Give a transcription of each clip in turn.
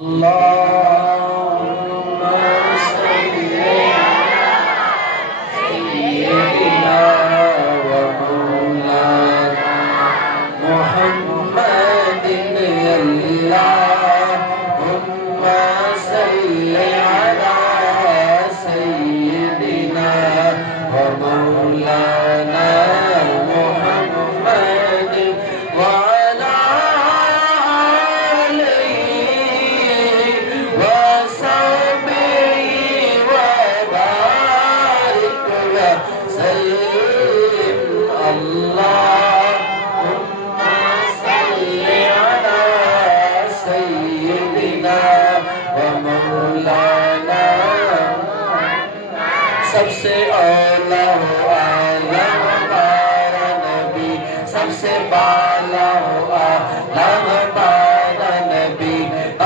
اللهم صل على سيدنا ومولانا محمد اللهم صل على سيدنا ومولانا محمد وعلى سب سے اولا ہو عالم ہمارا نبی، سب سے بالا ہو عالم ہمارا نبی،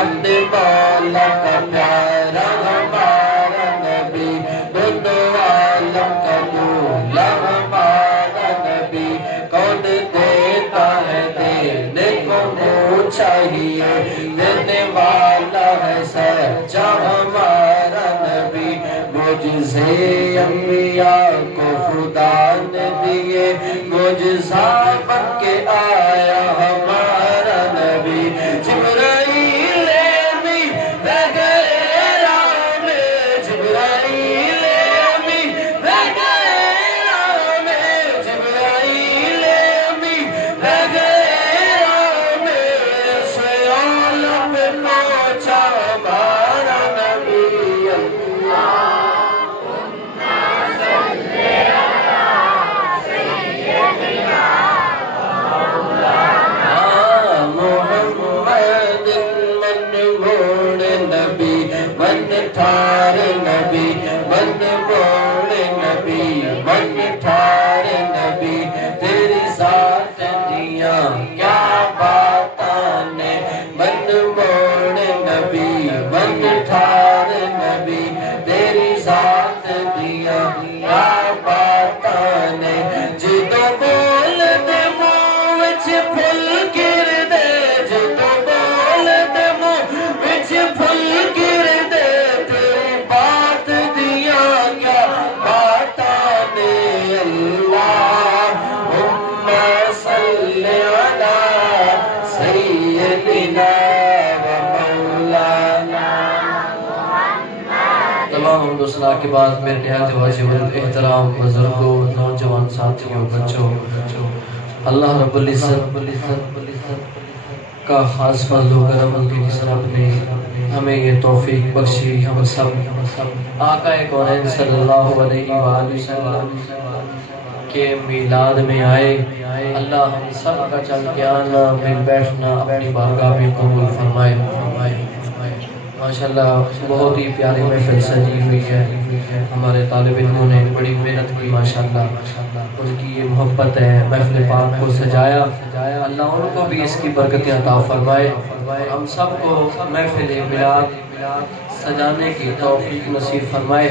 عبد مولا کا پیارا ہمارا نبی، دونوں عالم کا دولا ہمارا نبی، کون دیتا ہے دینے کو منہ چاہیے، دینے والا ہے سچا ہمارا نبی، معجزے انبیاء کو خدا نے دیے، معجزہ بن کے آیا ہمارا نبی، جبرائیل امین رہ گئے راہ میں، جبرائیل امین رہ گئے راہ میں، جبرائیل امین رہ گئے راہ میں، سے عالم میں پہنچا ہمارا نبی اللہ۔ ٹھار نبی بن موڑ نبی، بن ٹھار نبی، تیری ذات دیاں کیا باتاں نے، بن موڑ نبی، بن ٹھار نبی، تیری ذات دیاں کیا باتاں نے، جدو بول دے منہ وچ پھل گر دے، جدو بول دے منہ وچ پھل گر دے، تمام حمد و ثنا کے بعد میرے نہایت واجب احترام بزرگوں، نوجوان ساتھیوں، بچوں، اللہ رب العزت کا خاص فضل و کرم کے جس رب نے ہمیں یہ توفیق بخشی، ہم سب آقا کونین صلی اللہ علیہ وآلہ وسلم کے میلاد میں آئے، اللہ ہم سب کا چل کے آنا مل بیٹھنا اپنی بارگاہ میں قبول فرمائے۔ ماشاءاللہ بہت ہی پیاری محفل سجی ہوئی ہے، ہمارے طالب علموں نے بڑی محنت کی، ماشاءاللہ ان کی یہ محبت ہے محفل پاک کو سجایا، اللہ ان کو بھی اس کی برکتیں عطا فرمائے، ہم سب کو محفل میلاد سجانے کی توفیق نصیب فرمائے۔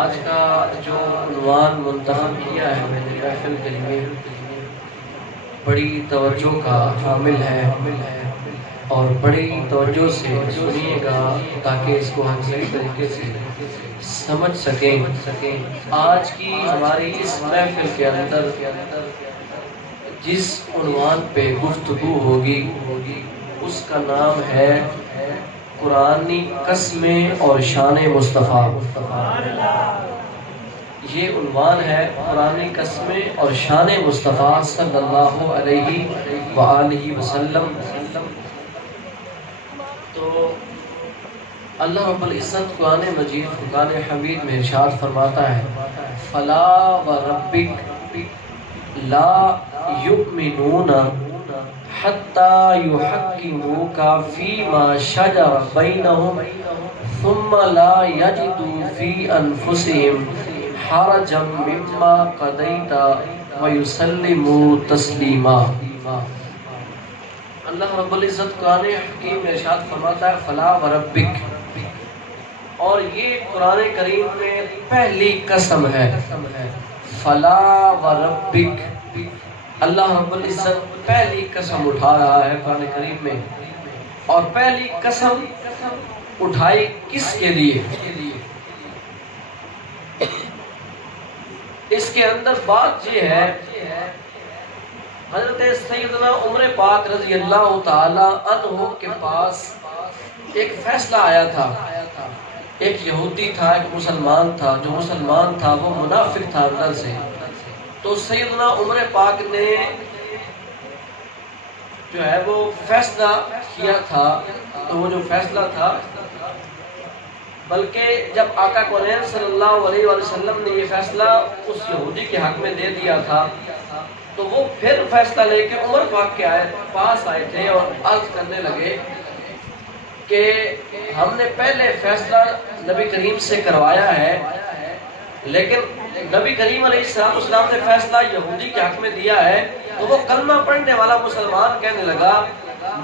آج کا جو عنوان منتخب کیا ہے میں نے محفل کے لیے بڑی توجہ کا حامل ہے، اور بڑی توجہ سے سنیے گا تاکہ اس کو ہم صحیح طریقے سے سمجھ سکیں۔ آج کی ہماری اس محفل کے اندر جس عنوان پہ گفتگو ہوگی اس کا نام ہے قرآنی قسمیں اور شان مصطفیٰ۔ یہ عنوان ہے قرآنی قسمیں اور شان مصطفیٰ صلی اللہ علیہ وآلہ وسلم۔ تو اللہ رب العزت قرآن مجید فرقان حمید میں ارشاد فرماتا ہے فلا وربک لا یؤمنون حتی یحکموک فیما شجر بینہم ثم لا یجدوا فی انفسہم حرجا مما قضیت ویسلموا تسلیما۔ اللہ رب العزت قرآن حکیم میں ارشاد فرماتا ہے فلا وربک، اور یہ قرآن کریم میں پہلی قسم ہے، فلا وربک، اللہ رب العزت پہلی قسم اٹھا رہا ہے قرآن کریم میں اور پہلی قسم اٹھائی کس کے لیے؟ اس کے اندر بات یہ ہے، حضرت سیدنا عمر پاک رضی اللہ تعالی عنہ کے پاس ایک فیصلہ آیا تھا۔ ایک یہودی تھا، ایک مسلمان تھا۔ جو مسلمان تھا وہ منافق تھا اندر سے۔ تو سیدنا عمر پاک نے جو ہے وہ فیصلہ کیا تھا، تو وہ جو فیصلہ تھا، بلکہ جب آقا کونین صلی اللہ علیہ وسلم نے یہ فیصلہ اس یہودی کے حق میں دے دیا تھا، تو وہ پھر فیصلہ لے کے عمر پاک کے پاس آئے تھے اور عرض کرنے لگے کہ ہم نے پہلے فیصلہ نبی کریم سے کروایا ہے، لیکن نبی کریم علیہ السلام نے فیصلہ یہودی کے حق میں دیا ہے۔ تو وہ کلمہ پڑھنے والا مسلمان کہنے لگا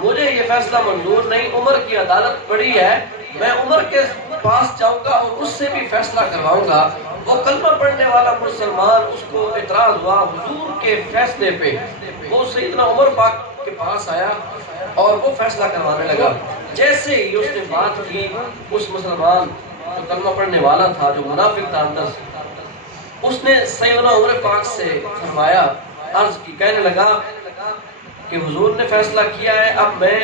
مجھے یہ فیصلہ منظور نہیں، عمر کی عدالت بڑی ہے، میں عمر کے پاس جاؤں گا اور اس سے بھی فیصلہ کرواؤں گا۔ وہ کلمہ پڑھنے والا مسلمان، اس کو اعتراض ہوا حضور کے فیصلے پہ، وہ سیدنا عمر پاک کے پاس آیا اور وہ فیصلہ کروانے لگا۔ جیسے ہی اس نے بات کی، اس مسلمان جو کلمہ پڑھنے والا تھا، جو منافق تھا اندر سے، اس نے سیدنا عمر پاک سے فرمایا، عرض کی، کہنے لگا کہ حضور نے فیصلہ کیا ہے، اب میں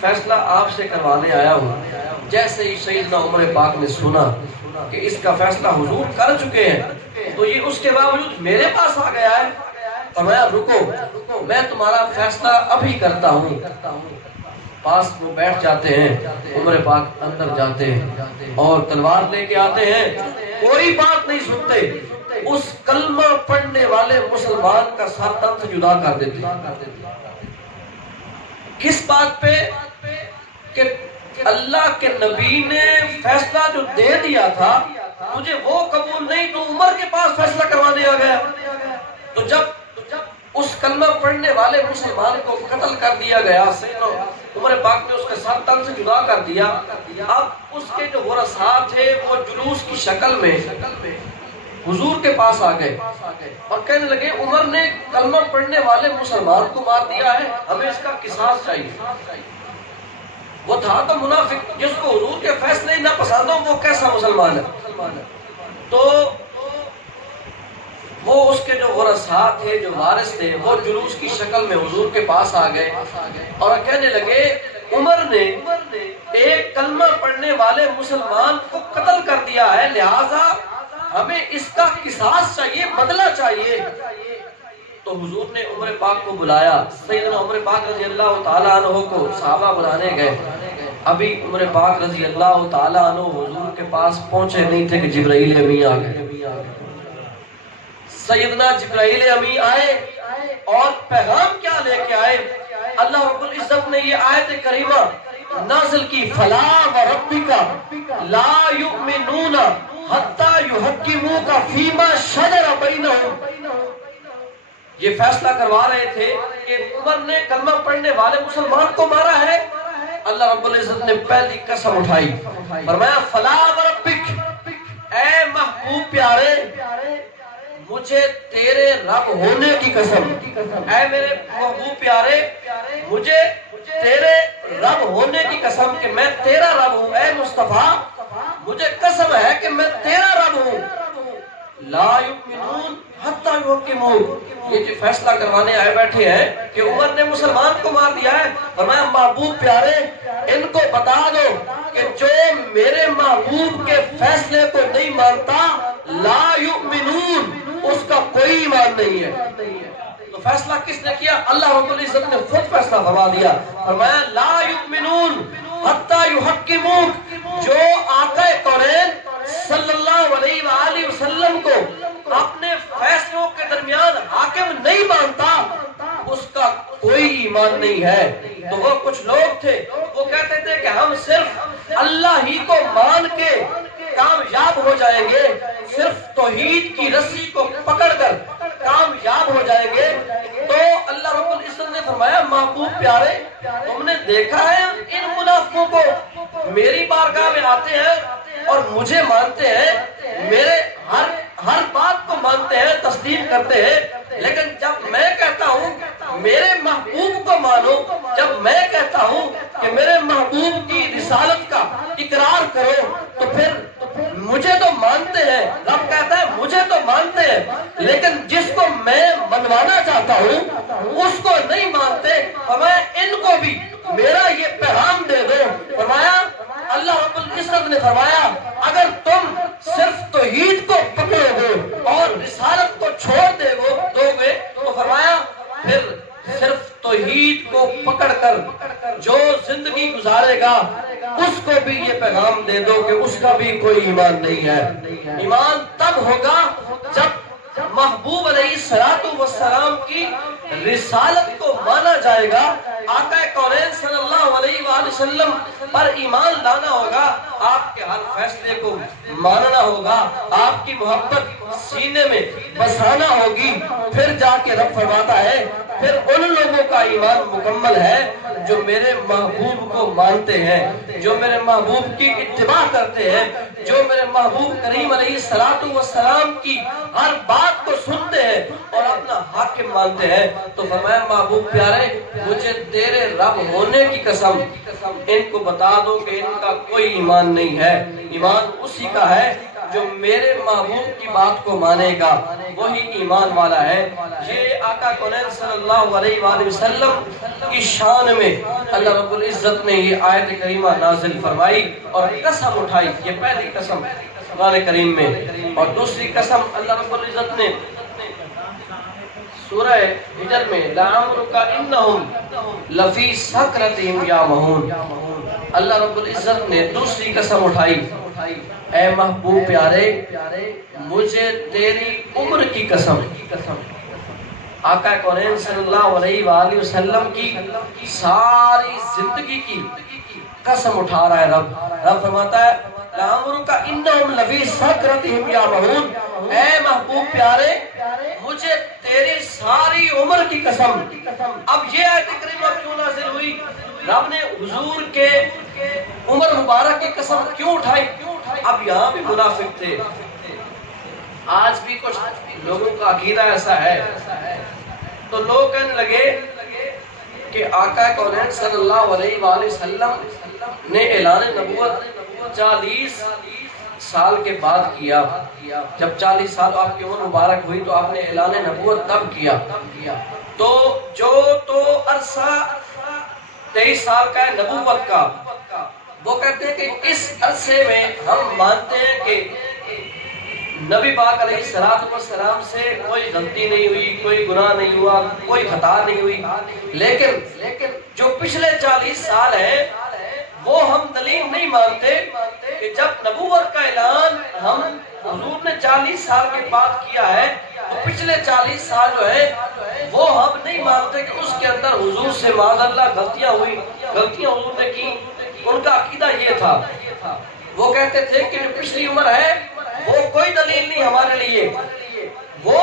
فیصلہ آپ سے کروانے آیا ہوں۔ جیسے ہی سیدنا عمر پاک نے سنا کہ اس کا فیصلہ حضور کر چکے ہیں، تو یہ اس کے باوجود میرے پاس آ گیا ہے، فرمایا رکو، میں تمہارا فیصلہ ابھی کرتا ہوں۔ پاس وہ بیٹھ جاتے ہیں، عمر پاک اندر جاتے ہیں اور تلوار لے کے آتے ہیں، کوئی بات نہیں سنتے، اس کلمہ پڑھنے والے مسلمان کا سر تن سے جدا کر دیتے ہیں۔ کس بات پہ؟ کہ اللہ کے نبی نے فیصلہ جو دے دیا تھا تجھے وہ قبول نہیں، تو عمر کے پاس فیصلہ کروانے آ گیا۔ تو جب اس کلمہ پڑھنے والے مسلمان کو قتل کر دیا گیا، سیدنا عمر پاک نے اس کے سر تن سے جدا کر دیا، اب اس کے جو ورثاء تھے وہ جلوس کی شکل میں حضور کے پاس آ گئے اور کہنے لگے عمر نے کلمہ پڑھنے والے مسلمان کو مار دیا ہے، ہمیں اس کا قصاص چاہیے۔ وہ تھا تو منافق، جس کو حضور کے فیصلے نہ پسند ہو، وہ کیسا مسلمان ہے؟ تو وہ اس کے جو ورثاء تھے، جو وارث تھے، وہ جلوس کی شکل میں حضور کے پاس آ گئے اور کہنے لگے عمر نے ایک کلمہ پڑھنے والے مسلمان کو قتل کر دیا ہے، لہذا ہمیں اس کا قصاص چاہیے، بدلہ چاہیے۔ تو حضور نے عمر پاک کو بلایا، سیدنا عمر پاک رضی اللہ تعالیٰ عنہ کو صحابہ بلانے گئے۔ ابھی عمر پاک رضی اللہ تعالیٰ عنہ حضور کے پاس پہنچے نہیں تھے کہ جبرائیل امین آ گئے۔ سیدنا جبرائیل امین آئے اور پیغام کیا لے کے آئے؟ اللہ رب العزت نے یہ آیت کریمہ نازل کی، فلا وربک لا یؤمنون حتی یحکموک فیما شجر بینہم۔ یہ فیصلہ کروا رہے تھے کہ عمر نے کلمہ پڑھنے والے مسلمان کو مارا ہے۔ اللہ رب العزت نے پہلی قسم اٹھائی، فرمایا فلا وربک، اے محبوب پیارے، مجھے تیرے رب ہونے کی قسم، اے میرے محبوب پیارے، مجھے تیرے رب ہونے کی قسم کہ میں تیرا رب ہوں، اے مصطفیٰ مجھے قسم ہے کہ میں تیرا رب ہوں۔ لا یؤمنون حتی یحکموک، یہ جو فیصلہ کروانے آئے بیٹھے ہیں کہ عمر نے مسلمان کو مار دیا ہے، فرمایا محبوب پیارے ان کو بتا دو کہ جو میرے محبوب کے فیصلے کو نہیں مانتا، لا یؤمنون، اس کا کوئی ایمان نہیں ہے۔ تو فیصلہ کس نے کیا؟ اللہ رب العزت نے خود فیصلہ فرما دیا، فرمایا لا یؤمنون حتی یحکموک، جو آقا کونین صلی اللہ علیہ وآلہ وسلم کو اپنے فیصلوں کے درمیان حاکم نہیں مانتا، اس کا کوئی ایمان نہیں ہے۔ تو وہ کچھ لوگ تھے، وہ کہتے تھے کہ ہم صرف اللہ ہی کو مان کے کامیاب ہو جائیں گے، صرف توحید کی رسی کو پکڑ کر کامیاب ہو جائیں گے۔ تو اللہ رب العزت نے فرمایا محبوب پیارے تم نے دیکھا ہے ان منافقوں کو، میری بارگاہ میں آتے ہیں اور مجھے مانتے ہیں، میرے ہر بات کو مانتے ہیں، تسلیم کرتے ہیں، لیکن جب میں کہتا ہوں میرے محبوب کو مانو، جب میں کہتا ہوں کہ میرے مانتے ہیں، رب کہتا ہے مجھے تو مانتے ہیں لیکن جس کو میں منوانا چاہتا ہوں اس کو نہیں مانتے۔ فرمایا ان کو بھی میرا یہ پیغام دے دو۔ فرمایا اللہ رب العزت نے فرمایا اگر تم صرف توحید کو پکڑو گے اور رسالت کو چھوڑ دو گے تو فرمایا پھر صرف توحید کو پکڑ کر جو زندگی گزارے گا اس کو بھی یہ پیغام دے دو کہ اس کا بھی کوئی ایمان نہیں ہے۔ ایمان تب ہوگا جب محبوب علیہ السلام کی رسالت کو مانا جائے گا، آقا کونین صلی اللہ علیہ وآلہ وسلم پر ایمان لانا ہوگا، آپ کے ہر فیصلے کو ماننا ہوگا، آپ کی محبت سینے میں بسانا ہوگی، پھر جا کے رب فرماتا ہے پھر ان لوگوں کا ایمان مکمل ہے جو میرے محبوب کو مانتے ہیں، جو میرے محبوب کی اتباع کرتے ہیں، جو میرے محبوب کریم علیہ السلام کی ہر بات کو سنتے ہیں اور اپنا حاکم مانتے ہیں۔ تو فرمایا محبوب پیارے مجھے تیرے رب ہونے کی قسم ان کو بتا دو کہ ان کا کوئی ایمان نہیں ہے، ایمان اسی کا ہے جو میرے محبوب کی بات کو مانے گا وہی ایمان والا ہے۔ یہ آقا کونین صلی اللہ علیہ وآلہ وسلم کی شان میں اللہ رب العزت نے یہ آیت کریمہ نازل فرمائی اور قسم اٹھائی، یہ پہلی قسم قرآن کریم میں، اور دوسری قسم اللہ رب العزت نے سورہ حجر میں لَعَمْرُكَ إِنَّهُمْ لَفِي سَكْرَتِهِمْ يَعْمَهُونَ، اللہ رب العزت نے دوسری قسم اٹھائی، اے محبوب پیارے مجھے تیری عمر کی قسم، آقا کونین صلی اللہ علیہ وآلہ وسلم کی ساری زندگی کی قسم اٹھا رہا ہے رب فرماتا ہے لَعَمْرُكَ إِنَّهُمْ لَفِي سَكْرَتِهِمْ يَعْمَهُونَ، اے محبوب پیارے مجھے تیری ساری عمر کی قسم۔ اب یہ آیت کریمہ کیوں نازل ہوئی؟ رب نے حضور کے عمر مبارک کی قسم کیوں اٹھائی؟ اب یہاں بھی منافق تھے، آج بھی کچھ لوگوں کا عقیدہ ایسا ہے، تو لوگ کہنے لگے کہ آقا کونین صلی اللہ علیہ وآلہ وسلم نے اعلان نبوت 40 سال کے بعد کیا، جب 40 سال آپ کی عمر مبارک ہوئی تو آپ نے اعلان نبوت تب کیا، تو جو تو عرصہ 23 سال کا ہے نبوت کا، وہ کہتے ہیں کہ اس عرصے میں ہم مانتے ہیں کہ نبی پاک علیہ السلام سے کوئی غلطی نہیں ہوئی، کوئی گناہ نہیں ہوا، کوئی خطا نہیں ہوئی، لیکن جو پچھلے 40 سال ہیں وہ ہم دلیل نہیں مانتے کہ جب نبوت کا اعلان ہم حضور نے 40 سال کے بعد کیا ہے تو پچھلے 40 سال جو ہے وہ ہم نہیں مانتے کہ اس کے اندر حضور سے معاذ اللہ غلطیاں ہوئی، غلطیاں حضور نے کی۔ ان کا عقیدہ یہ تھا، وہ کہتے تھے کہ جو پچھلی عمر ہے وہ کوئی دلیل نہیں ہمارے لیے، وہ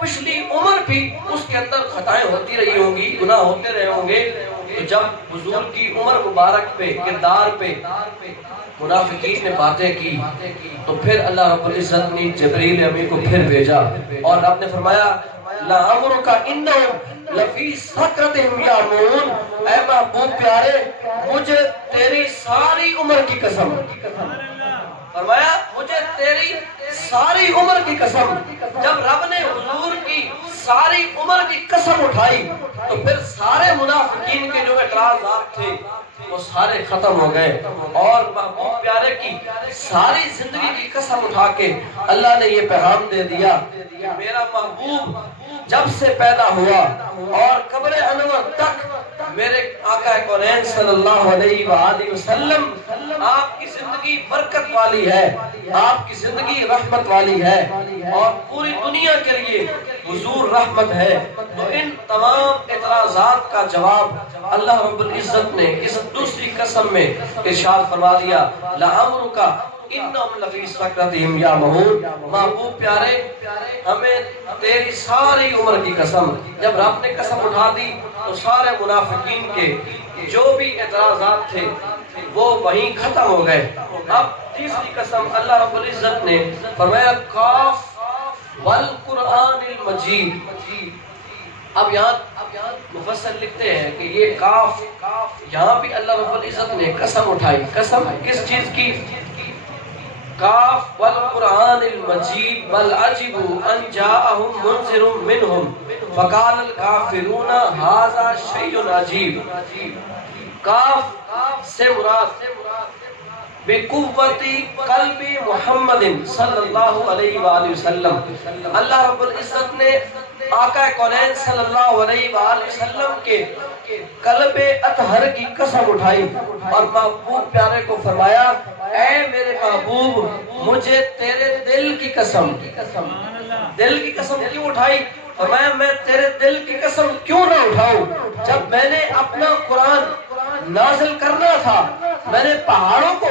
پچھلی عمر بھی اس کے اندر خطائیں ہوتی رہی ہوں گی، گناہ ہوتے رہے ہوں گے۔ تو جب حضور کی عمر مبارک پہ کردار پہ منافقین نے باتیں کی تو پھر اللہ رب العزت نے جبریل امین کو پھر بھیجا اور رب نے فرمایا لَعَمْرُكَ إِنَّهُمْ لَفِي سَكْرَتِهِمْ يَعْمَهُونَ، اے محبوب پیارے مجھے تیری ساری عمر کی قسم، فرمایا مجھے تیری ساری عمر کی قسم۔ جب رب نے حضور کی ساری عمر کی قسم اٹھائی تو پھر سارے منافقین کے جو اعتراضات تھے وہ سارے ختم ہو گئے، اور محبوب پیارے کی ساری زندگی کی قسم اٹھا کے اللہ نے یہ پیغام دے دیا کہ میرا محبوب جب سے پیدا ہوا اور قبر انور تک میرے آقا کونین صلی اللہ علیہ وآلہ وسلم آپ کی زندگی برکت والی ہے، آپ کی زندگی رحمت والی ہے، اور پوری دنیا کے لیے حضور رحمت ہے۔ تو ان تمام اعتراضات کا جواب اللہ رب العزت نے اس دوسری قسم میں ارشاد فرما دیا لَعَمْرُكَ إِنَّهُمْ لَفِي سَكْرَتِهِمْ يَعْمَهُونَ، محبوب پیارے ہمیں تیری ساری عمر کی قسم۔ جب رب نے قسم اٹھا دی تو سارے منافقین کے جو بھی اعتراضات تھے وہ وہیں ختم ہو گئے۔ اب تیسری قسم اللہ رب العزت نے فرمایا قاف والقرآن المجید۔ اب یہاں مفسر لکھتے ہیں کہ یہ کاف، یہاں بھی اللہ رب العزت نے قسم اٹھائی۔ قسم کس چیز کی؟ کاف والقرآن المجید بل عجبوا ان جاءهم منذر منهم فقال الکافرون ھذا شیء عجیب. کاف سے مراد بقوت قلب محمد صلی اللہ علیہ وآلہ وسلم، اللہ رب العزت نے آقا کونین صلی اللہ علیہ وآلہ وسلم کے قلب اطہر کی قسم اٹھائی اور محبوب پیارے کو فرمایا اے میرے محبوب مجھے تیرے دل کی قسم. دل کی قسم کیوں اٹھائی؟ فرمایا میں تیرے دل کی قسم کیوں نہ اٹھاؤں جب میں نے اپنا قرآن نازل کرنا تھا میں نے پہاڑوں کو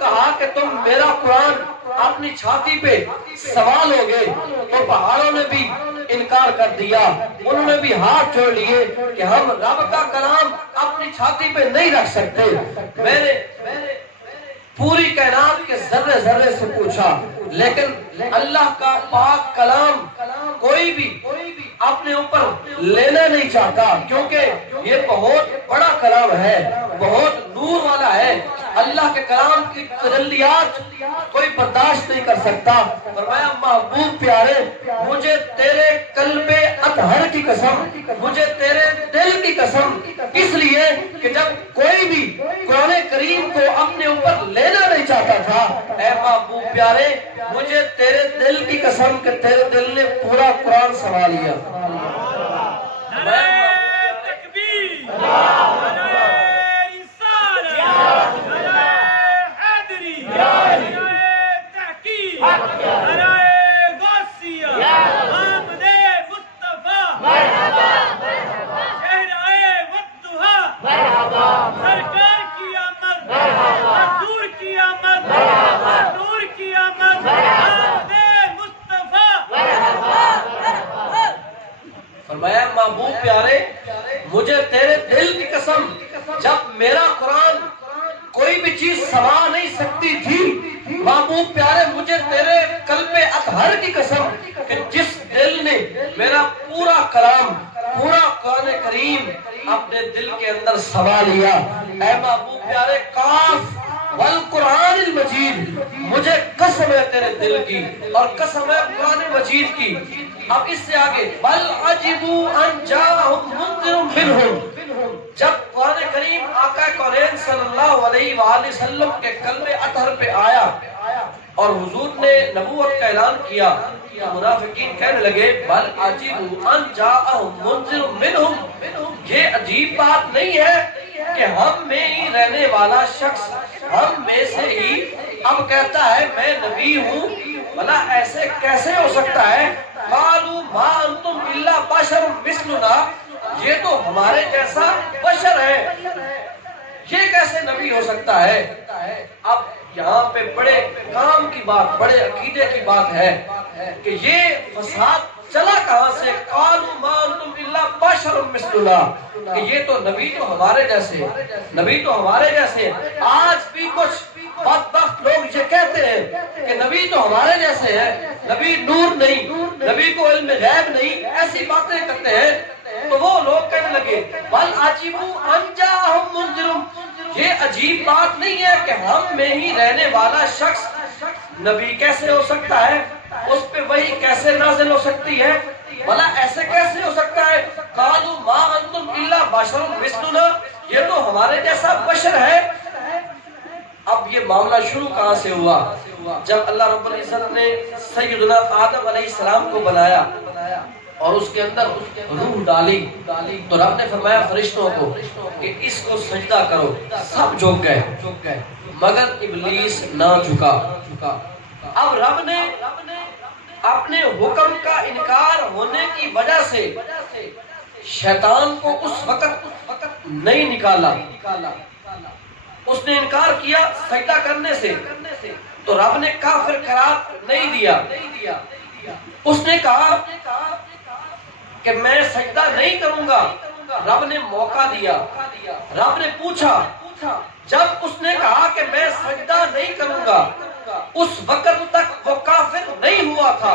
کہا کہ تم میرا قرآن اپنی چھاتی پہ سوال ہو گئے تو پہاڑوں نے بھی انکار کر دیا، انہوں نے بھی ہاتھ جوڑ لیے کہ ہم رب کا کلام اپنی چھاتی پہ نہیں رکھ سکتے. میں نے پوری کائنات کے ذرے ذرے سے پوچھا لیکن اللہ کا پاک کلام کوئی بھی اپنے اوپر لینا نہیں چاہتا کیونکہ یہ بہت بڑا کلام ہے، بہت نور والا ہے. اللہ کے کلام کی تجلیات کوئی برداشت نہیں کر سکتا. فرمایا محبوب پیارے مجھے تیرے قلب اطہر کی قسم، مجھے تیرے دل کی قسم، اس لیے کہ جب کوئی بھی قرآن کریم کو اپنے اوپر لینا نہیں چاہتا تھا اے محبوب پیارے مجھے تیرے دل کی قسم کہ تیرے دل نے پورا قرآن سنبھال لیا. فرمایا محبوب پیارے مجھے تیرے دل کی قسم جب میرا قرآن کوئی بھی چیز سما نہیں سکتی تھی محبوب پیارے مجھے تیرے قلب اطہر کی قسم کہ جس دل نے میرا پورا کلام پورا قرآن کریم اپنے دل کے اندر سما لیا. اے محبوب پیارے کاف والقرآن المجید مجھے قسم ہے تیرے دل کی اور قسم ہے قرآن مجید کی. اب اس سے آگے بل عجبوا ان جاءهم منذر منهم جب قرآن کریم آقا کونین صلی اللہ علیہ وآلہ وسلم کے قلب اطہر پہ آیا اور حضور نے نبوت کا اعلان کیا منافقین کہنے لگے بل عجبوا ان جاءهم منذر منهم یہ عجیب بات نہیں ہے کہ ہم میں ہی رہنے والا شخص ہم میں سے ہی اب کہتا ہے میں نبی ہوں. بھلا ایسے کیسے ہو سکتا ہے؟ قالوا ما انتم الا بشر مثلنا یہ تو ہمارے جیسا بشر ہے، یہ کیسے نبی ہو سکتا ہے؟ اب یہاں پہ بڑے کام کی بات بڑے عقیدے کی بات ہے کہ یہ فساد چلا کہاں سے؟ قالوا ما انتم الا بشر مثلنا کہ یہ تو نبی تو ہمارے جیسے، نبی تو ہمارے جیسے. آج بھی کچھ بدبخت لوگ یہ کہتے ہیں کہ نبی تو ہمارے جیسے ہے، نبی نور نہیں، نبی کو علم غیب نہیں، ایسی باتیں کرتے ہیں. تو وہ لوگ کہنے لگے بل عجبوا ان جاءهم منذر یہ عجیب بات نہیں ہے کہ ہم میں ہی رہنے والا شخص نبی کیسے ہو سکتا ہے، اس پہ وحی کیسے نازل ہو سکتی ہے، بھلا ایسے کیسے ہو سکتا ہے؟ قالوا ما انتم الا بشر مثلنا یہ تو ہمارے جیسا بشر ہے. اب یہ معاملہ شروع کہاں سے ہوا؟ جب اللہ رب العزت نے سیدنا آدم علیہ السلام کو بنایا اور اس کے اندر روح ڈالی تو رب نے فرمایا فرشتوں کو کہ اس کو سجدہ کرو. سب جھک گئے مگر ابلیس نہ جھکا. اب رب نے اپنے حکم کا انکار ہونے کی وجہ سے شیطان کو اس وقت نہیں نکالا. اس نے انکار کیا سجدہ کرنے سے تو رب نے کافر قرار نہیں دیا. اس نے کہا کہ میں سجدہ نہیں کروں گا، رب نے موقع دیا. رب نے پوچھا، جب اس نے کہا کہ میں سجدہ نہیں کروں گا اس وقت تک وہ کافر نہیں ہوا تھا.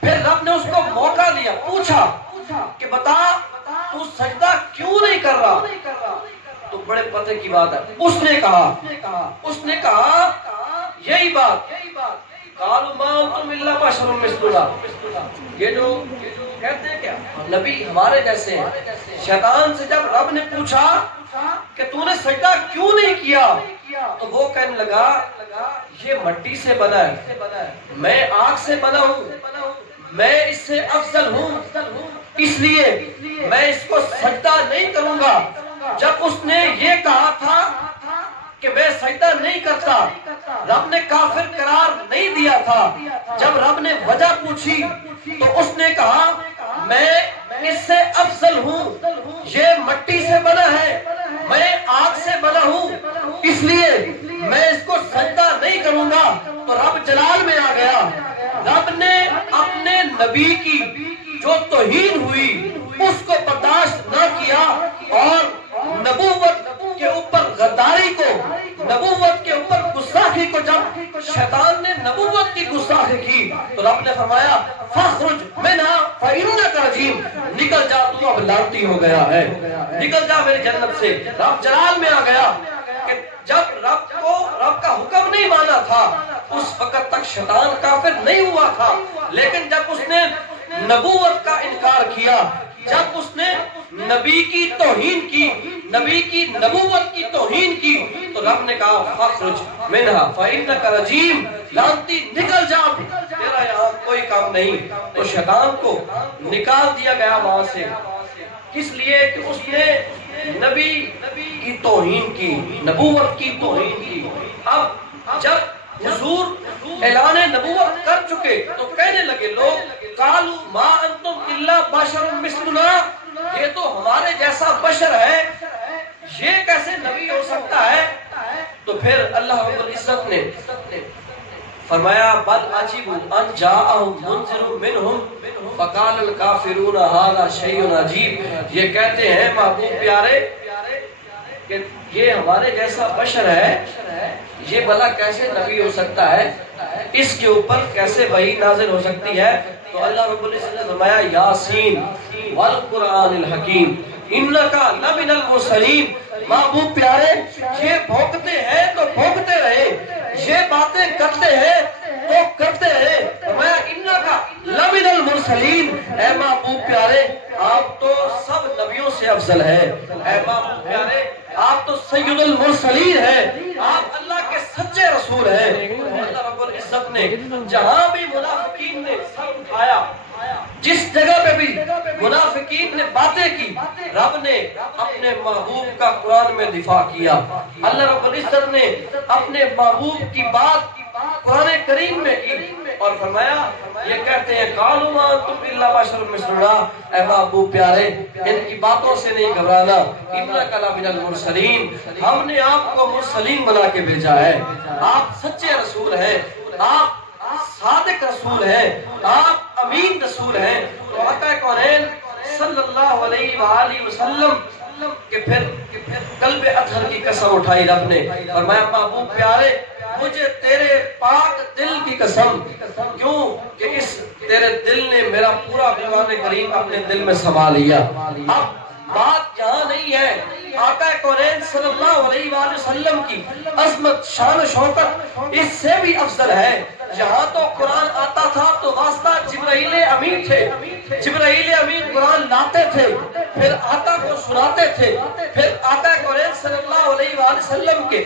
پھر رب نے اس کو موقع دیا، پوچھا کہ بتا تو سجدہ کیوں نہیں کر رہا؟ تو بڑے پتے کی بات ہے، اس نے کہا یہی بات قالوا ما انتم الا بشر مثلنا، یہ جو کہتے ہیں کیا نبی ہمارے جیسے ہیں۔ شیطان سے جب رب نے پوچھا کہ تو نے سجدہ کیوں نہیں کیا، تو وہ کہنے لگا یہ مٹی سے بنا ہے، میں آگ سے بنا ہوں، میں اس سے افضل ہوں، اس لیے میں اس کو سجدہ نہیں کروں گا۔ جب اس نے یہ کہا تھا کہ میں سجدہ نہیں کرتا، رب نے کافر قرار نہیں دیا تھا۔ جب رب نے وجہ پوچھی تو اس نے کہا میں اس سے افضل ہوں، یہ مٹی سے بنا ہے، میں آگ سے بنا ہوں، اس لیے میں اس کو سجدہ نہیں کروں گا۔ تو رب جلال میں آ گیا، رب نے اپنے نبی کی جو توہین ہوئی اس کو برداشت نہ کیا، اور نبوت کے اوپر غداری کو، نبوت کے اوپر گستاخی کو، جب شیطان نے نبوت کی گستاخی کی تو رب نے فرمایا فاخرج منہا فإنک رجیم، نکل جا تو اب لعنتی ہو گیا ہے، نکل جا میری جنت سے۔ رب جلال میں آ گیا کہ جب رب کا حکم نہیں مانا تھا اس وقت تک شیطان کافر نہیں ہوا تھا، لیکن جب اس نے نبوت کا انکار کیا، جب اس نے نبی کی توہین کی، نبی کی نبوت کی توہین کی، تو رب نے کہا فاخرج منہا فإنک رجیم، لعنتی نکل جا، تیرا یہاں کوئی کام نہیں۔ تو شیطان کو نکال دیا گیا وہاں سے، اس لیے کہ اس نے نبی کی توہین کی، نبوت کی توہین کی۔ اب جب حضور اعلان نبوت کر چکے تو کہنے لگے لوگ قالوا ما انتم الا بشر مثلنا، یہ تو ہمارے جیسا بشر ہے، یہ کیسے نبی ہو سکتا ہے؟ تو پھر اللہ رب العزت نے فرمایا بل عجیبوا ان جاءہم منذر منہم فقال الکافرون ھذا شیء عجیب، یہ کہتے ہیں محبوب پیارے کہ یہ ہمارے جیسا بشر ہے، یہ بھلا کیسے نبی ہو سکتا ہے، اس کے اوپر کیسے وحی نازل ہو سکتی ہے؟ تو اللہ رب العزت نے فرمایا یاسین والقرآن الحکیم انکا لمن المرسلین، محبوب پیارے یہ بھونکتے ہیں تو بھونکتے رہے، یہ باتیں کرتے ہیں تو کرتے رہے، فرمایا انکا لمن المرسلین، اے محبوب پیارے آپ تو سب نبیوں سے افضل ہے، اے محبوب پیارے آپ تو سید المرسلین ہیں، آپ اللہ کے سچے رسول ہیں۔ اللہ رب العزت نے جہاں بھی منافقین نے سر اٹھایا، جس جگہ پہ بھی منافقین نے باتیں کی، رب نے اپنے محبوب کا قرآن میں دفاع کیا۔ اللہ رب العزت نے اپنے محبوب کی بات قرآن کریم میں کی اور فرمایا یہ کہتے ہیں قالوا ما انتم الا بشر مثلنا، اے محبوب پیارے ان کی باتوں سے نہیں گھبرانا، انک لمن المرسلین، ہم نے آپ کو مرسلین بنا کے بھیجا ہے، آپ سچے رسول ہیں، آپ صادق رسول ہیں، آپ امین رسول ہیں۔ تو آقا کونین صلی اللہ علیہ وآلہ وسلم کہ پھر قلب اطہر کی قسم اٹھائی رب نے، فرمایا محبوب پیارے مجھے تیرے پاک دل کی قسم، کیوں کہ اس تیرے دل نے میرا پورا قرآن کریم اپنے دل میں سما لیا۔ اب بات یہاں نہیں ہے، آقا کونین صلی اللہ علیہ وآلہ وسلم کی عظمت شان و شوکت اس سے بھی افضل ہے۔ یہاں تو قرآن آتا تھا تو واسطہ جبرائیل امین تھے، جبرائیل امین قرآن لاتے تھے، پھر آقا کو سناتے تھے، پھر آقا کونین صلی اللہ علیہ وآلہ وسلم کے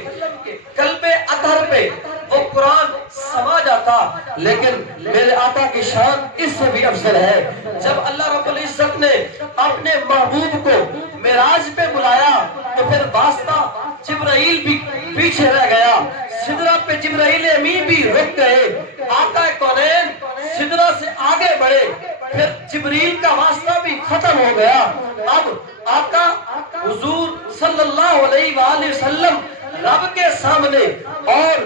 قلب اطہر پہ وہ قرآن سما جاتا، لیکن میرے آقا کی شان اس سے بھی افضل ہے۔ جب اللہ رب العزت نے اپنے محبوب کو معراج پہ بلایا تو پھر واسطہ جبرائیل بھی پیچھے رہ گیا، سدرہ پہ جبرائیل امین بھی رک گئے، آقا کونین سدرہ سے آگے بڑھے، پھر جبریل کا واسطہ بھی ختم ہو گیا۔ اب آقا حضور صلی اللہ علیہ وآلہ وسلم رب کے سامنے اور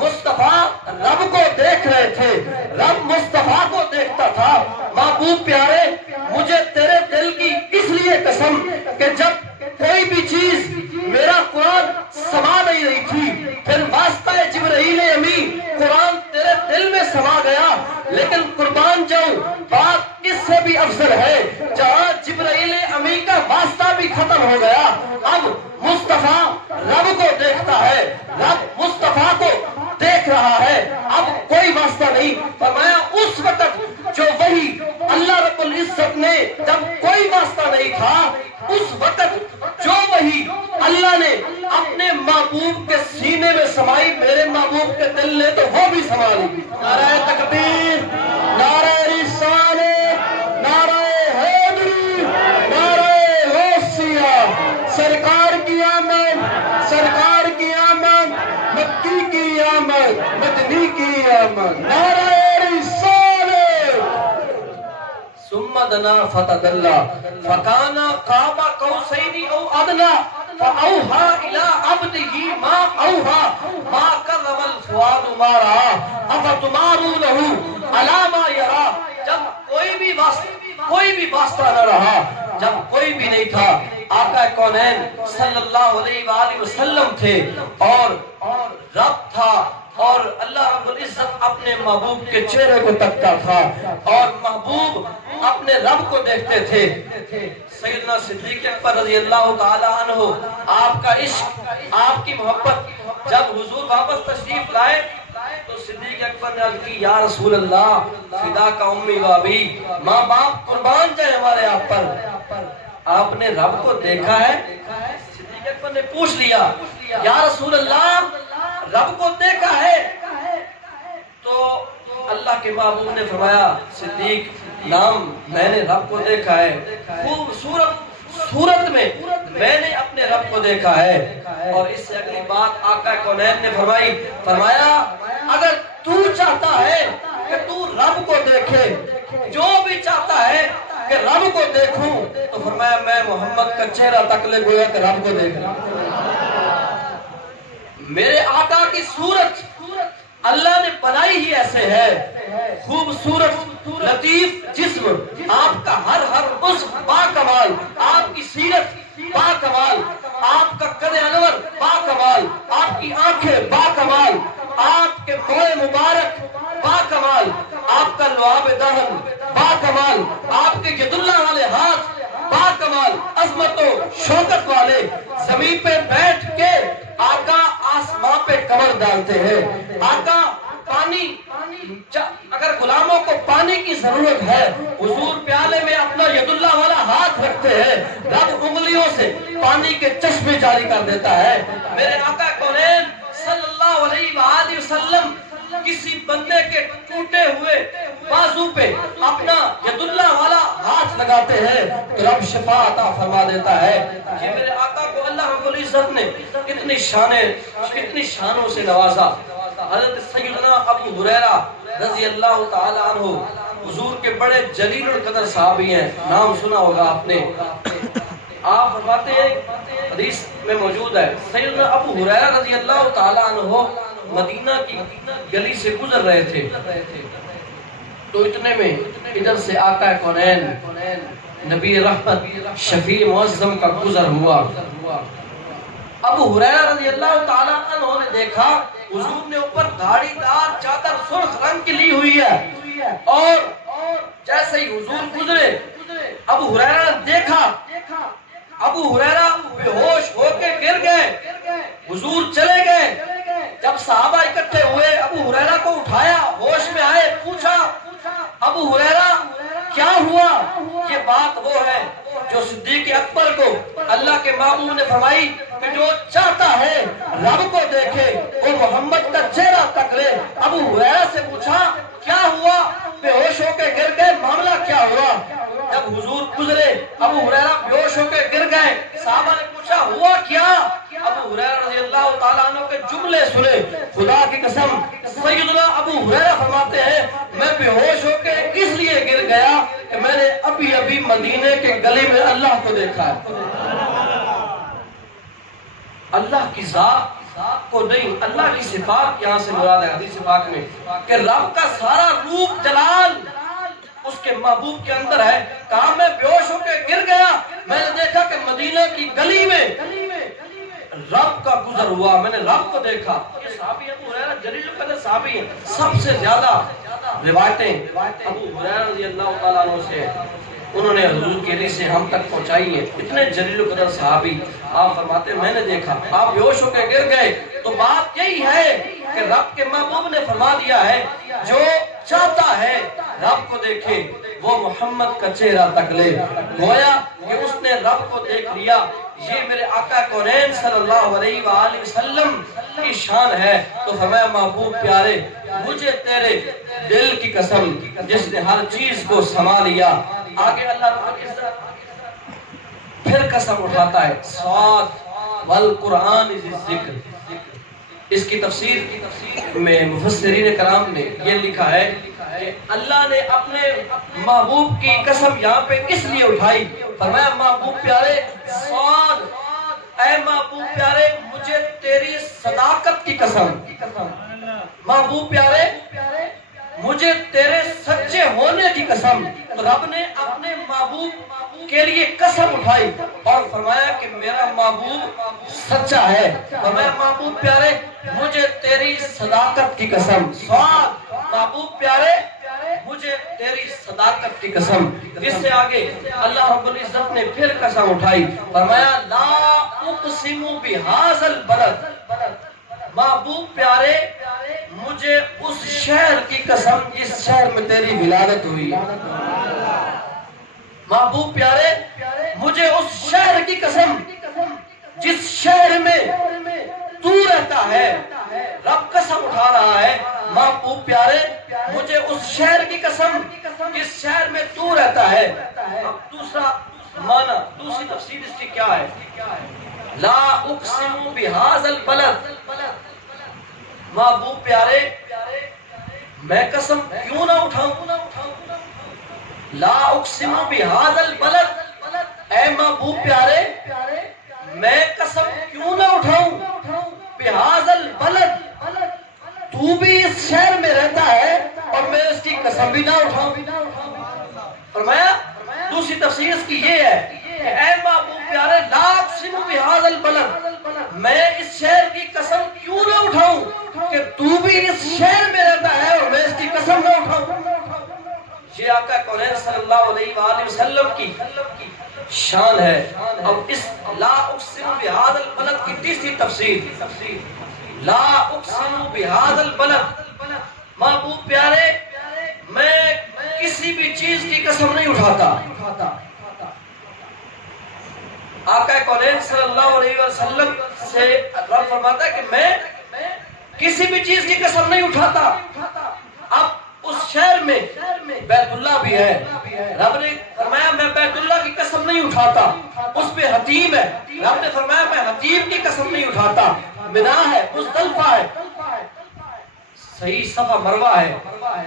مصطفیٰ رب کو دیکھ رہے تھے، رب مصطفیٰ کو دیکھتا تھا۔ محبوب پیارے مجھے تیرے دل کی اس لیے قسم کہ جب کوئی بھی چیز میرا قرآن سما نہیں رہی تھی، پھر واسطہ جبرائیل امین قرآن تیرے دل میں سما گیا، لیکن قربان جاؤں بات اس سے بھی افضل ہے، جہاں جبرائیل امین کا واسطہ بھی ختم ہو گیا، اب مصطفیٰ رب کو دیکھتا ہے، رب مصطفیٰ کو دیکھ دیکھ رہا ہے، اب کوئی واسطہ نہیں۔ فرمایا اس وقت جو وہی اللہ رب العزت نے جب کوئی واسطہ نہیں تھا، اس وقت جو وہی اللہ نے اپنے محبوب کے سینے میں سمائی، میرے محبوب کے دل نے تو وہ بھی سما لی۔ نعرہ تکبیر، نعرہ رسالت، نعرہ حیدری، نعرہ غوثیہ، سرکار کی آمد، سرکار کی آمد، مکی کی آمد، مدنی کی آمد، نعرہ ثم دنا فتدلى فكان قاب قوسين او ادنى فاوحى الى عبده ما اوحى ما كذب الفؤاد ما راى افتمارونه على ما يرى۔ جب کوئی بھی واسطہ نہ رہا، جب کوئی بھی نہیں تھا، آقا کونین صلی اللہ علیہ وآلہ وسلم تھے اور رب تھا، اور اللہ رب العزت اپنے محبوب کے چہرے کو تکتا تھا اور محبوب اپنے رب کو دیکھتے تھے۔ سیدنا صدیق اکبر رضی اللہ تعالی عنہ، آپ کا عشق، آپ کی محبت، جب حضور واپس تشریف لائے تو صدیق اکبر نے عرض کی، یا رسول اللہ فدا کا امی و ابی، ماں باپ قربان جائے ہمارے آپ پر، آپ نے رب کو دیکھا ہے؟ صدیق اکبر نے پوچھ لیا، یا رسول اللہ رب کو دیکھا ہے؟ تو اللہ کے محبوب نے فرمایا، صدیق نام میں نے رب کو دیکھا ہے، خوبصورت صورت میں میں نے اپنے رب کو دیکھا ہے۔ اور اس سے اگلی بات آقا کونین نے فرمایا اگر تو چاہتا ہے کہ تو رب کو دیکھے، جو بھی چاہتا ہے کہ رب کو دیکھوں، تو فرمایا میں محمد کا چہرہ تک لے گویا کہ رب کو دیکھنا۔ میرے آقا کی صورت اللہ نے بنائی ہی ایسے ہے، خوبصورت لطیف جسم، آپ کا ہر عضو با کمال، آپ کی سیرت با کمال، آپ کا قد انور با کمال، آپ کی آنکھیں با کمال، آپ کے موئے مبارک با کمال، آپ کا لعاب دہن با کمال، آپ کے ید اللہ والے ہاتھ با کمال، عظمت و شوکت والے، زمین پہ بیٹھ کے آقا آسمان پہ کمر ڈالتے ہیں۔ آقا پانی، اگر غلاموں کو پانی کی ضرورت ہے، حضور پیالے میں اپنا ید اللہ والا ہاتھ رکھتے ہیں، رب انگلیوں سے پانی کے چشمے جاری کر دیتا ہے۔ میرے آقا کونین صلی اللہ علیہ وآلہ وسلم کسی بندے کے ٹوٹے ہوئے بازو پہ اپنا ید اللہ والا ہاتھ لگاتے ہیں تو رب شفا عطا فرما دیتا ہے۔ یہ میرے آقا کو اللہ رب العزت نے کتنی شانوں سے نوازا۔ حضرت سیدنا ابو ہریرہ رضی اللہ تعالی عنہ حضور کے بڑے جلیل القدر صحابی ہیں، نام سنا ہوگا آپ نے۔ آپ فرماتے ہیں، حدیث میں موجود ہے، سیدنا ابو ہریرہ رضی اللہ تعالی عنہ مدینہ کی گلی سے گزر رہے تھے تو اتنے میں ادھر سے آقا کونین نبی رحمت شفیع معظم کا گزر ہوا۔ ابو ہریرہ رضی اللہ تعالی عنہ نے دیکھا حضور نے اوپر دھاڑی دار چادر سرخ رنگ کی لی ہوئی ہے، اور جیسے ہی حضور گزرے ابو ہریرہ نے دیکھا، ابو ہریرہ بے ہوش ہو کے گر گئے، حضور چلے گئے۔ جب صحابہ اکٹھے ہوئے ابو ہریرہ کو اٹھایا، ہوش میں آئے، پوچھا ابو ہریرہ کیا ہوا؟ یہ بات وہ ہے جو صدیق اکبر کو اللہ کے محبوب نے فرمائی کہ جو چاہتا ہے رب کو دیکھے وہ محمد کا چہرہ تک لے۔ ابو ہریرہ سے پوچھا کیا ہوا؟ بے ہوش ہو کے گر گئے، معاملہ کیا ہوا؟ جب حضور گزرے ابو ہریرہ بے ہوش ہو کے گر گئے، صحابہ نے پوچھا ہوا کیا؟ ابو ہریرہ رضی اللہ تعالیٰ عنہ کے جملے سنے، خدا کی قسم سیدنا ابو ہریرہ فرماتے ہیں میں بے ہوش ہو کے اس لیے گر گیا کہ میں نے ابھی مدینے کے گلی میں اللہ کو دیکھا ہے۔ اللہ کی ذات کو نہیں، اللہ کی صفات یہاں سے مراد ہے حدیث پاک میں کہ رب کا سارا روپ جلال اس کے محبوب کے اندر ہے۔ کہا میں بے ہوش ہو کے گر گیا، میں نے دیکھا کہ مدینہ کی گلی میں رب کا گزر ہوا، میں نے رب کو دیکھا۔ یہ صحابی ابو ہریرہ جلیل القدر صحابی ہیں، سب سے زیادہ روایتیں ابو ہریرہ رضی اللہ تعالیٰ عنہ سے انہوں نے حضور کے لیے سے ہم تک پہنچائی ہیں، اتنے جلیل القدر صحابی۔ آپ فرماتے ہیں میں نے دیکھا، آپ بے ہوش ہو کے گر گئے، تو بات یہی ہے کہ کہ رب کے محبوب نے فرما دیا ہے جو چاہتا ہے رب کو دیکھے وہ محمد کا چہرہ تک لے. گویا کہ اس نے رب کو دیکھ لیا. یہ میرے آقا کونین صلی اللہ علیہ وآلہ وسلم کی شان ہے. تو فرمایا محبوب پیارے مجھے تیرے دل کی قسم جس نے ہر چیز کو سما لیا. آگے اللہ رب العزت پھر قسم اٹھاتا ہے صاد والقرآن ذی الذکر. اس کی تفسیر میں مفسرین کرام نے یہ لکھا ہے کہ اللہ نے اپنے محبوب کی قسم یہاں پہ اس لیے اٹھائی. فرمایا محبوب پیارے صاد اے محبوب پیارے مجھے تیری صداقت کی قسم. محبوب پیارے مجھے تیرے سچے ہونے کی قسم. تو رب نے اپنے محبوب کے لیے قسم اٹھائی اور فرمایا کہ میرا محبوب سچا ہے. فرمایا محبوب پیارے مجھے تیری صداقت کی قسم. صاد محبوب پیارے مجھے تیری صداقت کی قسم. اس سے آگے اللہ رب العزت نے پھر قسم اٹھائی. فرمایا لا اقسم بہذا البلد. محبوب پیارے مجھے اس شہر کی قسم جس شہر میں تیری ولادت ہوئی. محبوب پیارے مجھے اس شہر کی قسم جس شہر میں تو رہتا ہے. رب قسم اٹھا رہا ہے محبوب پیارے مجھے اس شہر کی قسم جس شہر میں تو رہتا ہے. اب دوسرا معنی دوسری تفسیر اس کی کیا ہے؟ لا اقسم بہذا البلد. محبوب پیارے میں قسم کیوں نہ اٹھاؤں. لا اقسم بہذا البلد. اے محبوب پیارے میں قسم کیوں نہ اٹھاؤں بہذا البلد. تو بھی اس شہر میں رہتا ہے اور میں اس کی قسم بھی نہ اٹھاؤں. فرمایا دوسری تفسیر اس کی یہ ہے کہ اے محبوب پیارے لا اقسم بہذا البلد. میں اس شہر کی قسم کیوں نہ اٹھاؤں کہ تو بھی اس شہر میں رہتا ہے اور میں اس کی قسم نہ اٹھاؤں. یہ آقا کونین صلی اللہ علیہ وآلہ وسلم کی شان ہے. اب اس لا اقسم بہذا البلد کی تیسری تفسیر لا اقسم بہذا البلد. محبوب پیارے میں کسی بھی چیز کی قسم نہیں اٹھاتا. آقا کونین صلی اللہ علیہ وسلم سے رب فرماتا ہے کہ میں کسی بھی چیز کی قسم نہیں اٹھاتا. اب اس شہر میں بیت اللہ بھی ہے. رب نے فرمایا میں بیت اللہ کی قسم نہیں اٹھاتا. اس پہ حتیم ہے. رب نے فرمایا میں حتیم کی قسم نہیں اٹھاتا. منا ہے مزدلفہ ہے صحیح صفا مروہ ہے.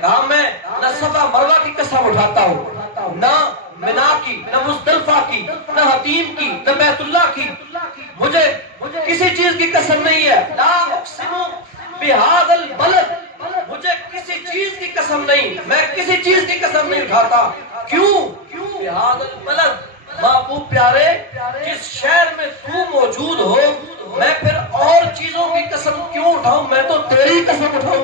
کہا میں نہ صفا مروہ کی قسم اٹھاتا ہوں نہ منا کی نہ مزدلفہ کی نہ حتیم کی نہ بیت اللہ کی. مجھے کسی چیز کی قسم نہیں ہے. لا اقسم بہذا البلد. مجھے کسی چیز کی قسم نہیں. میں کسی چیز کی قسم نہیں اٹھاتا. کیوں بہذا البلد. محبوب پیارے جس شہر میں تو موجود ہو میں پھر اور چیزوں کی قسم کیوں اٹھاؤں. میں تو تیری قسم اٹھاؤں.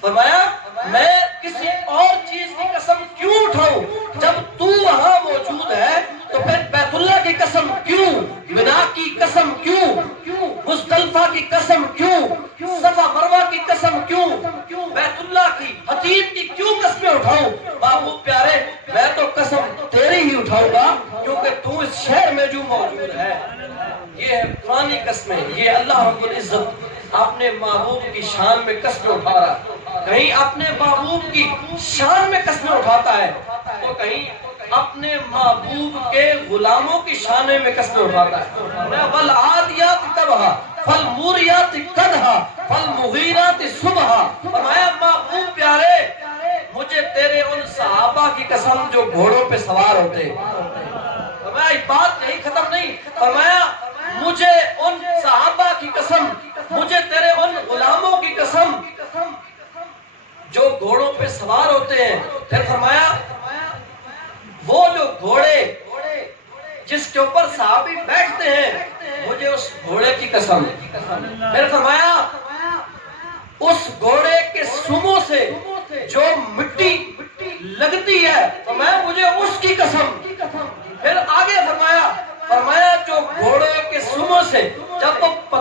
فرمایا میں کسی اور چیز کی قسم کیوں اٹھاؤں جب تو وہاں موجود ہے. تو پھر بیت اللہ کی قسم کیوں, منا کی قسم کیوں, مزدلفہ کی قسم کیوں, صفا مروہ کی قسم کیوں, بیت اللہ کی حتیم کی کیوں قسمیں اٹھاؤں. محبوب پیارے میں تو قسم تیری ہی اٹھاؤں گا کیونکہ تو اس شہر میں جو موجود ہے. یہ ہے پرانی قسمیں. یہ اللہ رب العزت اپنے محبوب کی شان میں قسمیں اٹھا رہا ہے. کہیں اپنے محبوب کی شان میں قسمیں اٹھاتا ہے تو کہیں اپنے محبوب کے غلاموں کی شانے میں قسمیں اٹھاتا ہے. والعادیات ضبحا فالموریات قدحا فالمغیرات صبحا. فرمایا محبوب پیارے مجھے تیرے ان صحابہ کی قسم جو گھوڑوں پہ سوار ہوتے. فرمایا بات نہیں ختم نہیں. فرمایا مجھے ان صحابہ کی قسم, مجھے تیرے ان غلاموں کی قسم جو گھوڑوں پہ سوار ہوتے ہیں. پھر فرمایا وہ جو گھوڑے جس کے اوپر صحابی بیٹھتے ہیں مجھے اس گھوڑے کی قسم. پھر فرمایا اس گھوڑے کے سموں سے جو مٹی لگتی ہے فرمایا مجھے اس کی قسم. پھر آگے فرمایا جو گھوڑے کے سموں سے جب وہ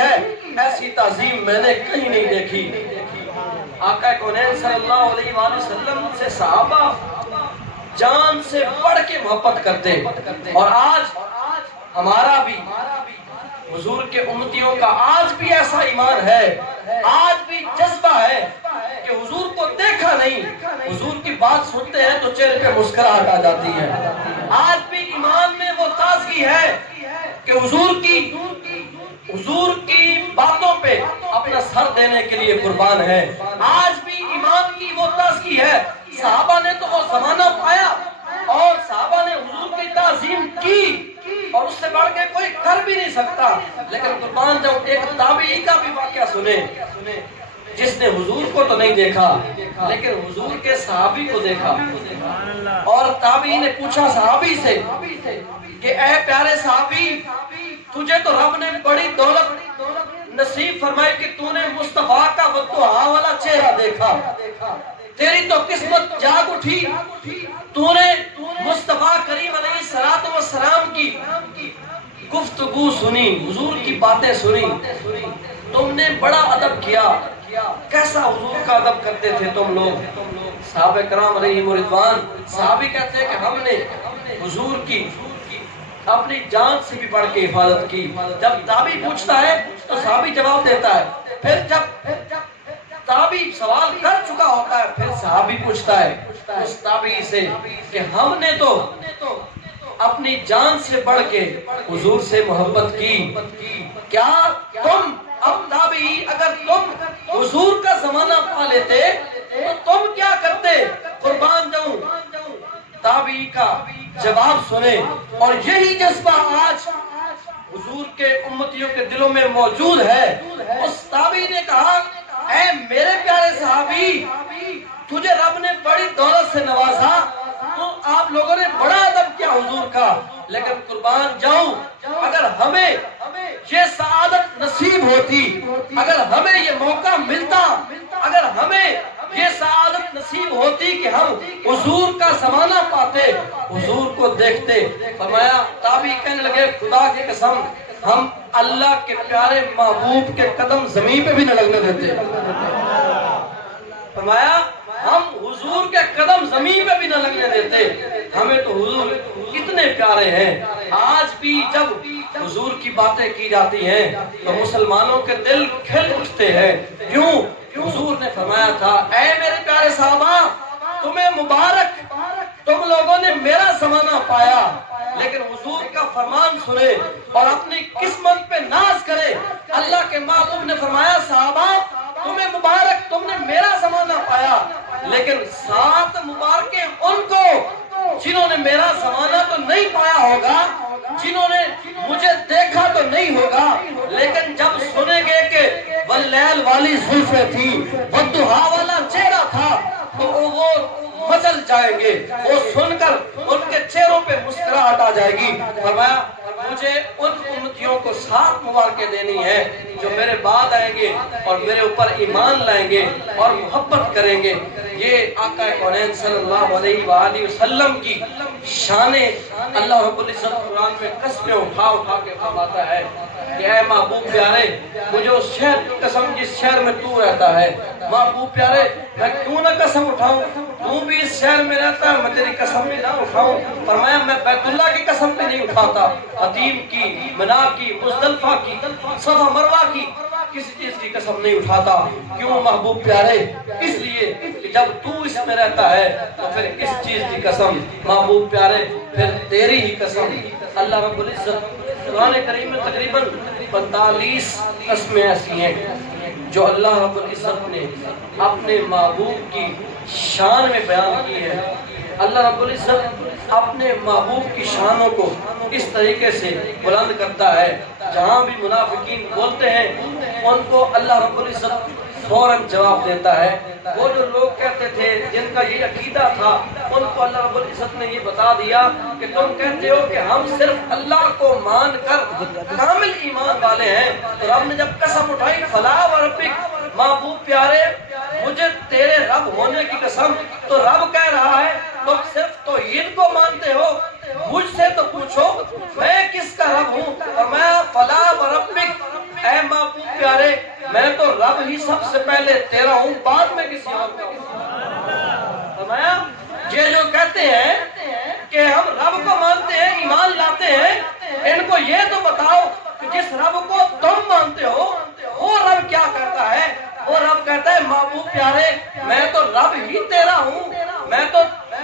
ہے ایسی تعظیم میں نے کہیں نہیں دیکھی۔ آقا کونین صلی اللہ علیہ وآلہ وسلم سے صحابہ جان سے بڑھ کے محبت کرتے، اور آج ہمارا بھی حضور کے امتیوں کا آج بھی ایسا ایمان ہے، آج بھی جذبہ ہے کہ حضور کو دیکھا نہیں، حضور کی بات سنتے ہیں تو چہرے پہ مسکراہٹ آ جاتی ہے۔ آج بھی ایمان میں وہ تازگی ہے کہ حضور کی باتوں پہ اپنا سر دینے کے لیے قربان ہے۔ آج بھی ایمان کی وہ تازگی ہے۔ صحابہ نے تو وہ زمانہ پایا اور صحابہ نے حضور کی تعظیم کی، اور اس سے بڑھ کے کوئی کر بھی نہیں سکتا، لیکن قربان جب ایک تابعی کا بھی واقعہ سنے جس نے حضور کو تو نہیں دیکھا لیکن حضور کے صحابی کو دیکھا، اور تابعی نے پوچھا صحابی سے کہ اے پیارے صحابی، تجھے تو رب نے بڑی دولت نصیب فرمائی کہ تو نے مصطفیٰ کا والضحیٰ والا چہرہ دیکھا، تیری تو قسمت جاگ اٹھی، تو نے مصطفیٰ کریم علیہ السلام کی گفتگو سنی، حضور کی باتیں سنی، تم نے بڑا ادب کیا، کیسا حضور کا ادب کرتے تھے تم لوگ؟ صحابہ کرام علیہم رضوان، صحابی کہتے ہیں کہ ہم نے حضور کی اپنی جان سے بھی بڑھ کے حفاظت کی۔ جب تابعی پوچھتا ہے تو صحابی جواب دیتا ہے، پھر جب تابعی سوال کر چکا ہوتا ہے پھر صحابی پوچھتا ہے اس تابعی سے کہ ہم نے تو اپنی جان سے بڑھ کے حضور سے محبت کی، کیا تم اب تابعی اگر تم حضور کا زمانہ پا لیتے تو تم کیا کرتے؟ قربان جاؤں تابعی کا جواب سنے، اور یہی جذبہ آج حضور کے امتیوں کے دلوں میں موجود ہے۔ اس تابعی نے کہا اے میرے پیارے صحابی، تجھے رب نے بڑی دولت سے نوازا، تو آپ لوگوں نے بڑا ادب کیا حضور کا، لیکن قربان جاؤں اگر ہمیں یہ سعادت نصیب ہوتی، اگر ہمیں یہ موقع ملتا، اگر ہمیں یہ سعادت نصیب ہوتی کہ ہم حضور کا زمانہ پاتے، حضور کو دیکھتے، فرمایا تابعی کہنے لگے خدا کی قسم ہم اللہ کے پیارے محبوب کے قدم زمین پہ بھی نہ لگنے دیتے۔ فرمایا ہم حضور کے قدم زمین پہ بھی نہ لگنے دیتے، ہمیں تو حضور اتنے پیارے ہیں۔ آج بھی جب حضور کی باتیں کی جاتی ہیں تو مسلمانوں کے دل کھل اٹھتے ہیں، کیوں؟ حضور نے فرمایا تھا اے میرے پیارے صحابہ، تمہیں مبارک، تم لوگوں نے میرا زمانہ پایا، لیکن حضور کا فرمان سنے اور اپنی قسمت پہ ناز کرے۔ اللہ کے محبوب نے فرمایا صحابہ تمہیں مبارک، تم نے میرا زمانہ پایا، لیکن سات مبارکیں ان کو جنہوں نے میرا زمانہ تو نہیں پایا ہوگا، جنہوں نے مجھے دیکھا تو نہیں ہوگا، لیکن جب سنے گے کہ واللیل والی زلفیں تھی، والضحیٰ والا چہرہ تھا، تو وہ مچل جائیں گے، وہ سن کر ان کے چہروں پہ مسکراہٹ آ جائے گی۔ فرمایا مجھے ان امتیوں کو سات مبارکیں دینی ہے جو میرے بعد آئیں گے اور میرے اوپر ایمان لائیں گے اور محبت کریں گے۔ یہ آقا کونین صلی اللہ علیہ وآلہ وسلم کی شان اللہ رب العزت قرآن میں قسمیں اٹھا اٹھا کے فرماتا ہے کہ اے محبوب پیارے، مجھے اس شہر کی قسم جس شہر میں تو رہتا ہے، محبوب پیارے میں کیوں نہ قسم اٹھاؤں، تو بھی اس شہر میں رہتا ہے، میں تیری قسم بھی نہ اٹھاؤں۔ فرمایا میں بیت اللہ کی قسم بھی نہیں اٹھاتا، عتیم کی، منا کی، مزدلفہ کی، صفا مروہ کی، کسی چیز کی قسم نہیں اٹھاتا۔ کیوں محبوب پیارے؟ اس لیے کہ جب تو اس میں رہتا ہے تو پھر کس چیز کی قسم؟ محبوب پیارے پھر تیری ہی قسم۔ اللہ رب العزت قرآن کریم میں تقریباً 45 قسمیں ایسی ہیں جو اللہ رب العزت نے اپنے محبوب کی شان میں بیان کی ہے۔ اللہ رب العزت اپنے محبوب کی شانوں کو اس طریقے سے بلند کرتا ہے، جہاں بھی منافقین بولتے ہیں ان کو اللہ رب العزت فوراً جواب دیتا ہے۔ وہ جو لوگ کہتے تھے جن کا یہ عقیدہ تھا ان کو اللہ رب العزت نے یہ بتا دیا کہ تم کہتے ہو کہ ہم صرف اللہ کو مان کر کامل ایمان والے ہیں، تو رب نے جب قسم اٹھائی فلا وربک، محبوب پیارے مجھے تیرے رب ہونے کی قسم، تو رب کہہ رہا ہے تم صرف توحید کو مانتے ہو، مجھ سے تو پوچھو میں کس کا رب ہوں۔ اور میں فلا وربک، اے محبوب پیارے میں تو رب ہی سب سے پہلے تیرا ہوں، بعد میں کسی اور کا ہوں۔ فرمایا یہ جو کہتے ہیں کہ ہم رب کو مانتے ہیں، ایمان لاتے ہیں، ان کو یہ تو بتاؤ کہ جس رب کو تم مانتے ہو وہ رب کیا کہتا ہے؟ وہ رب کہتا ہے محبوب پیارے میں تو رب ہی تیرا ہوں، میں تو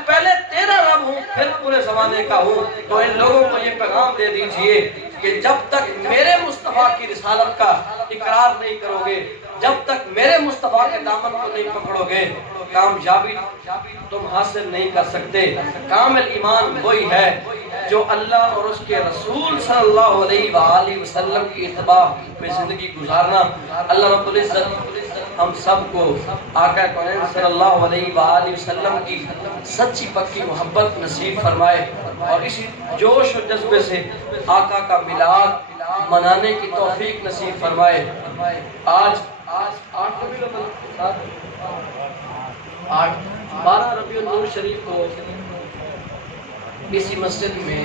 پہلے تیرا رب ہوں پھر پورے زمانے کا ہوں۔ تو ان لوگوں کو یہ پیغام دے دیجئے کہ جب تک میرے مصطفیٰ کی رسالت کا اقرار نہیں کرو گے، جب تک میرے مصطفیٰ کے دامن کو نہیں پکڑو گے، کامیابی تم حاصل نہیں کر سکتے۔ کامل ایمان وہی ہے جو اللہ اور اس کے رسول صلی اللہ علیہ وآلہ وسلم کی اتباع میں زندگی گزارنا۔ اللہ رب العزت ہم سب کو آقا کونین صلی اللہ علیہ وآلہ وسلم کی سچی پکی محبت نصیب فرمائے، اور اسی جوش و جذبے سے آقا کا میلاد منانے کی توفیق نصیب فرمائے۔ آج 12 ربیع النور شریف کو اسی مسجد میں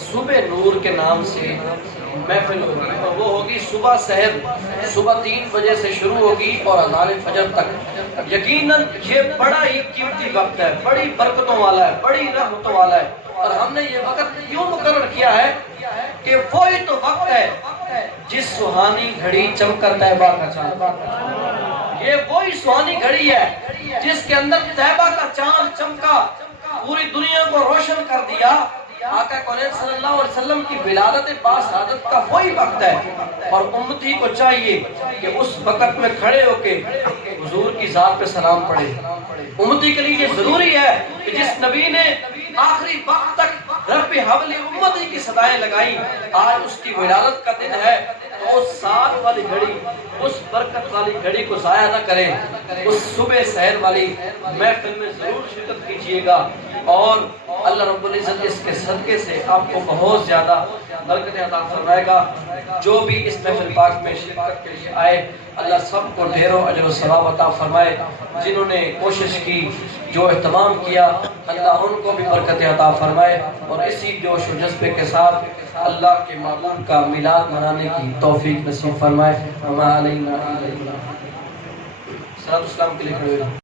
صبح نور کے نام سے محفل ہوگی، اور وہ ہوگی صبح سحر، صبح 3 بجے سے شروع ہوگی اور اذان فجر تک۔ یقیناً یہ بڑا ہی قیمتی وقت ہے، بڑی برکتوں والا ہے، بڑی رحمتوں والا ہے، اور ہم نے یہ وقت کیوں مقرر کیا ہے کہ وہی تو وقت ہے جس سہانی گھڑی چمکر طیبہ کا چاند۔ یہ وہی سہانی گھڑی ہے جس کے اندر طیبہ کا چاند چمکا، پوری دنیا کو روشن کر دیا۔ آقا کونین صلی اللہ علیہ وسلم کی ولادت باسعادت کا وہی وقت ہے، اور امتی کو چاہیے کہ اس وقت میں کھڑے ہو کے حضور کی ذات پہ سلام پڑھے۔ امتی کے لیے یہ ضروری ہے کہ جس نبی نے آخری وقت تک رب حبل امتی کی صدائیں لگائیں، آج اس کی ولادت کا دن ہے، تو اس ساتھ والی گھڑی، اس برکت والی گھڑی کو ضائع نہ کریں۔ اس صبح سحر والی محفل میں ضرور شرکت کیجئے گا، اور اللہ رب العزت اس کے صدقے سے آپ کو بہت زیادہ برکتیں عطا فرمائے گا۔ جو بھی اس محفل پاک میں شرکت کے لیے آئے، اللہ سب کو ڈھیروں اجر و ثواب عطا فرمائے۔ جنہوں نے کوشش کی، جو اہتمام کیا، اللہ ان کو بھی برکتیں عطا فرمائے، اور اسی جوش و جذبے کے ساتھ اللہ کے محبوب کا میلاد منانے کی توفیق نصیب فرمائے۔ وما علینا الا البلاغ۔ صلاۃ والسلام کے لیے کھڑے ہوئے۔